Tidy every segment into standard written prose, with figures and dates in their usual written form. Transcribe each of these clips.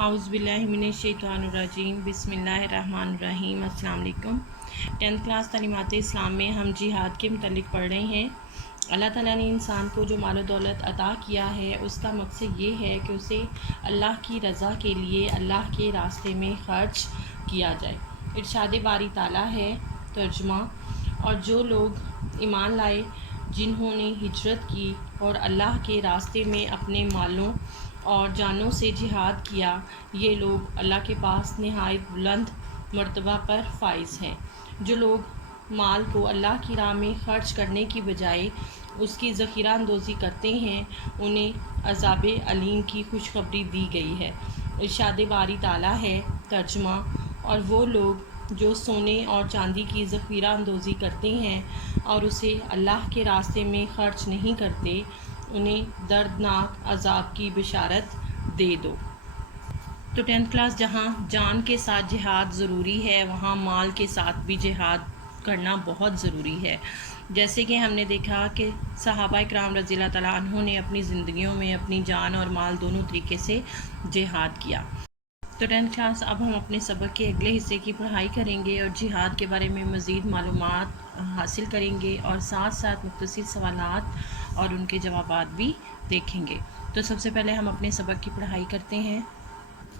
اعوذ باللہ من الشیطان الرجیم بسم اللہ الرحمن الرحیم۔ السلام علیکم۔ 10th کلاس تعلیمات اسلام میں ہم جہاد کے متعلق پڑھ رہے ہیں۔ اللہ تعالیٰ نے انسان کو جو مال و دولت عطا کیا ہے اس کا مقصد یہ ہے کہ اسے اللہ کی رضا کے لیے اللہ کے راستے میں خرچ کیا جائے۔ ارشاد باری تعالیٰ ہے ترجمہ: اور جو لوگ ایمان لائے، جنہوں نے ہجرت کی اور اللہ کے راستے میں اپنے مالوں اور جانوں سے جہاد کیا، یہ لوگ اللہ کے پاس نہایت بلند مرتبہ پر فائز ہیں۔ جو لوگ مال کو اللہ کی راہ میں خرچ کرنے کی بجائے اس کی ذخیرہ اندوزی کرتے ہیں، انہیں عذاب علیم کی خوشخبری دی گئی ہے۔ ارشاد باری تعالیٰ ہے ترجمہ: اور وہ لوگ جو سونے اور چاندی کی ذخیرہ اندوزی کرتے ہیں اور اسے اللہ کے راستے میں خرچ نہیں کرتے، انہیں دردناک عذاب کی بشارت دے دو۔ تو 10th کلاس جہاں جان کے ساتھ جہاد ضروری ہے، وہاں مال کے ساتھ بھی جہاد کرنا بہت ضروری ہے۔ جیسے کہ ہم نے دیکھا کہ صحابہ اکرام رضی اللہ تعالیٰ عنہ نے اپنی زندگیوں میں اپنی جان اور مال دونوں طریقے سے جہاد کیا۔ تو 10th کلاس اب ہم اپنے سبق کے اگلے حصے کی پڑھائی کریں گے اور جہاد کے بارے میں مزید معلومات حاصل کریں گے اور ساتھ ساتھ مختصر سوالات اور ان کے جوابات بھی دیکھیں گے۔ تو سب سے پہلے ہم اپنے سبق کی پڑھائی کرتے ہیں۔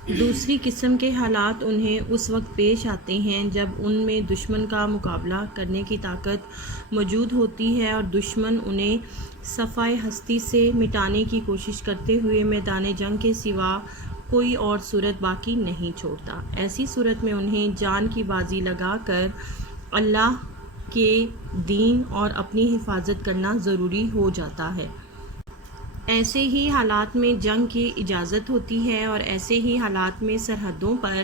دوسری قسم کے حالات انہیں اس وقت پیش آتے ہیں جب ان میں دشمن کا مقابلہ کرنے کی طاقت موجود ہوتی ہے اور دشمن انہیں صفائے ہستی سے مٹانے کی کوشش کرتے ہوئے میدان جنگ کے سوا کوئی اور صورت باقی نہیں چھوڑتا۔ ایسی صورت میں انہیں جان کی بازی لگا کر اللہ کے دین اور اپنی حفاظت کرنا ضروری ہو جاتا ہے۔ ایسے ہی حالات میں جنگ کی اجازت ہوتی ہے اور ایسے ہی حالات میں سرحدوں پر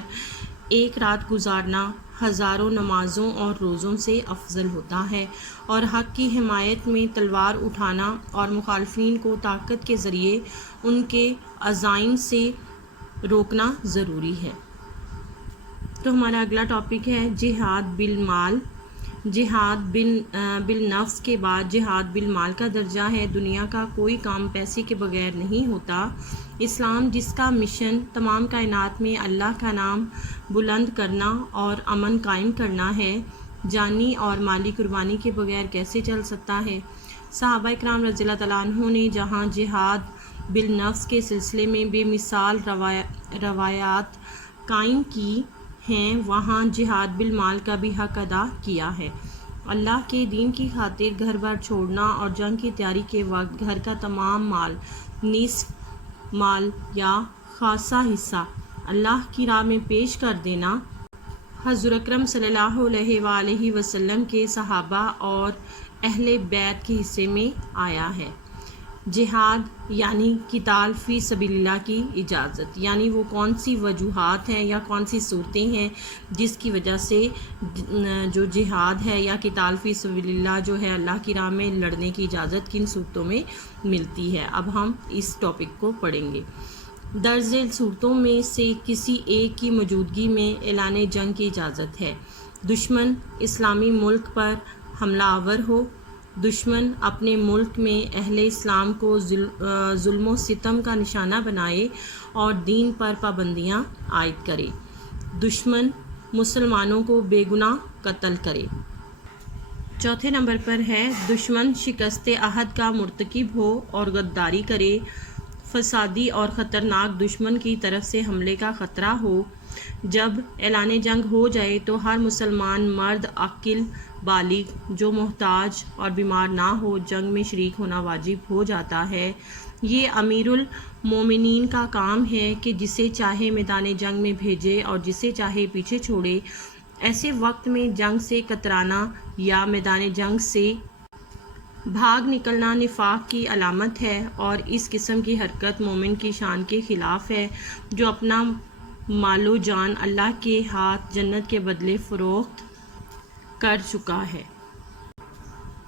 ایک رات گزارنا ہزاروں نمازوں اور روزوں سے افضل ہوتا ہے، اور حق کی حمایت میں تلوار اٹھانا اور مخالفین کو طاقت کے ذریعے ان کے عزائم سے روکنا ضروری ہے۔ تو ہمارا اگلا ٹاپک ہے جہاد بالمال۔ جہاد بالنفس کے بعد جہاد بالمال کا درجہ ہے۔ دنیا کا کوئی کام پیسے کے بغیر نہیں ہوتا۔ اسلام، جس کا مشن تمام کائنات میں اللہ کا نام بلند کرنا اور امن قائم کرنا ہے، جانی اور مالی قربانی کے بغیر کیسے چل سکتا ہے؟ صحابہ اکرام رضی اللہ تعالیٰ عنہ نے جہاں جہاد بالنفس کے سلسلے میں بے مثال روایات قائم کی ہیں، وہاں جہاد بالمال کا بھی حق ادا کیا ہے۔ اللہ کے دین کی خاطر گھر بار چھوڑنا اور جنگ کی تیاری کے وقت گھر کا تمام مال، نصف مال یا خاصا حصہ اللہ کی راہ میں پیش کر دینا، حضور اکرم صلی اللہ علیہ وآلہ وسلم کے صحابہ اور اہل بیت کے حصے میں آیا ہے۔ جہاد یعنی قتال فی سبیل اللہ کی اجازت، یعنی وہ کون سی وجوہات ہیں یا کون سی صورتیں ہیں جس کی وجہ سے جو جہاد ہے یا قتال فی سبیل اللہ جو ہے اللہ کی راہ میں لڑنے کی اجازت کن صورتوں میں ملتی ہے۔ اب ہم اس ٹاپک کو پڑھیں گے۔ درج ذیل صورتوں میں سے کسی ایک کی موجودگی میں اعلان جنگ کی اجازت ہے۔ دشمن اسلامی ملک پر حملہ آور ہو، دشمن اپنے ملک میں اہل اسلام کو ظلم و ستم کا نشانہ بنائے اور دین پر پابندیاں عائد کرے، دشمن مسلمانوں کو بے گناہ قتل کرے۔ چوتھے نمبر پر ہے دشمن شکست عہد کا مرتکب ہو اور غداری کرے، فسادی اور خطرناک دشمن کی طرف سے حملے کا خطرہ ہو۔ جب اعلان جنگ ہو جائے تو ہر مسلمان مرد عاقل بالغ جو محتاج اور بیمار نہ ہو جنگ میں شریک ہونا واجب ہو جاتا ہے۔ یہ امیر المومنین کا کام ہے کہ جسے چاہے میدان جنگ میں بھیجے اور جسے چاہے پیچھے چھوڑے۔ ایسے وقت میں جنگ سے کترانا یا میدان جنگ سے بھاگ نکلنا نفاق کی علامت ہے اور اس قسم کی حرکت مومن کی شان کے خلاف ہے جو اپنا مال و جان اللہ کے ہاتھ جنت کے بدلے فروخت کر چکا ہے۔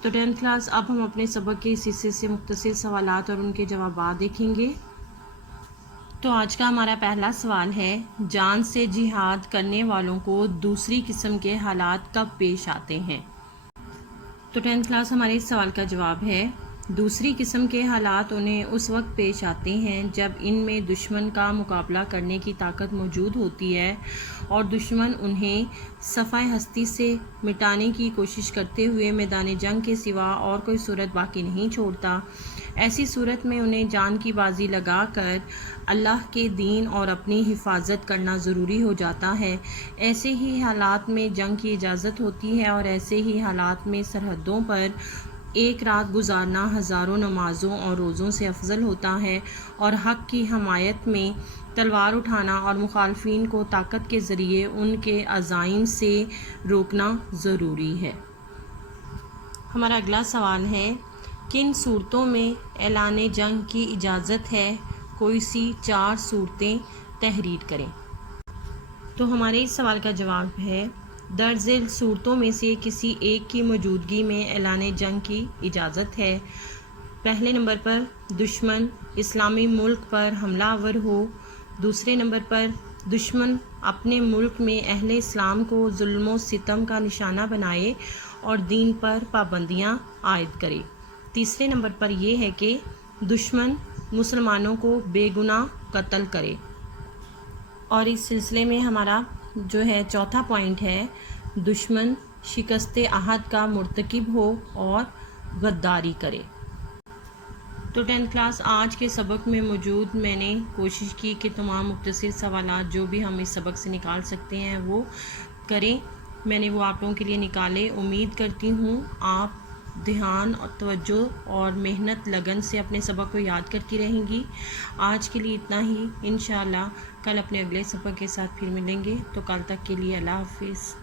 تو 10th کلاس اب ہم اپنے سبق کے اس حصے سے مختصر سوالات اور ان کے جوابات دیکھیں گے۔ تو آج کا ہمارا پہلا سوال ہے، جان سے جہاد کرنے والوں کو دوسری قسم کے حالات کب پیش آتے ہیں؟ تو 10th کلاس ہمارے اس سوال کا جواب ہے، دوسری قسم کے حالات انہیں اس وقت پیش آتے ہیں جب ان میں دشمن کا مقابلہ کرنے کی طاقت موجود ہوتی ہے اور دشمن انہیں صفحہ ہستی سے مٹانے کی کوشش کرتے ہوئے میدان جنگ کے سوا اور کوئی صورت باقی نہیں چھوڑتا۔ ایسی صورت میں انہیں جان کی بازی لگا کر اللہ کے دین اور اپنی حفاظت کرنا ضروری ہو جاتا ہے۔ ایسے ہی حالات میں جنگ کی اجازت ہوتی ہے اور ایسے ہی حالات میں سرحدوں پر ایک رات گزارنا ہزاروں نمازوں اور روزوں سے افضل ہوتا ہے، اور حق کی حمایت میں تلوار اٹھانا اور مخالفین کو طاقت کے ذریعے ان کے عزائم سے روکنا ضروری ہے۔ ہمارا اگلا سوال ہے، کن صورتوں میں اعلان جنگ کی اجازت ہے؟ کوئی سی 4 صورتیں تحریر کریں۔ تو ہمارے اس سوال کا جواب ہے، درج ذیل صورتوں میں سے کسی ایک کی موجودگی میں اعلان جنگ کی اجازت ہے۔ پہلے نمبر پر دشمن اسلامی ملک پر حملہ آور ہو۔ دوسرے نمبر پر دشمن اپنے ملک میں اہل اسلام کو ظلم و ستم کا نشانہ بنائے اور دین پر پابندیاں عائد کرے۔ تیسرے نمبر پر یہ ہے کہ دشمن مسلمانوں کو بے گناہ قتل کرے۔ اور اس سلسلے میں ہمارا جو ہے چوتھا پوائنٹ ہے، دشمن شکست عہد کا مرتکب ہو اور غداری کرے۔ تو 10th کلاس آج کے سبق میں موجود میں نے کوشش کی کہ تمام مختصر سوالات جو بھی ہم اس سبق سے نکال سکتے ہیں وہ کریں۔ میں نے وہ آپ لوگوں کے لیے نکالے۔ امید کرتی ہوں آپ دھیان اور توجہ اور محنت لگن سے اپنے سبق کو یاد کرتی رہیں گی۔ آج کے لیے اتنا ہی، انشاءاللہ کل اپنے اگلے سبق کے ساتھ پھر ملیں گے۔ تو کل تک کے لیے اللہ حافظ۔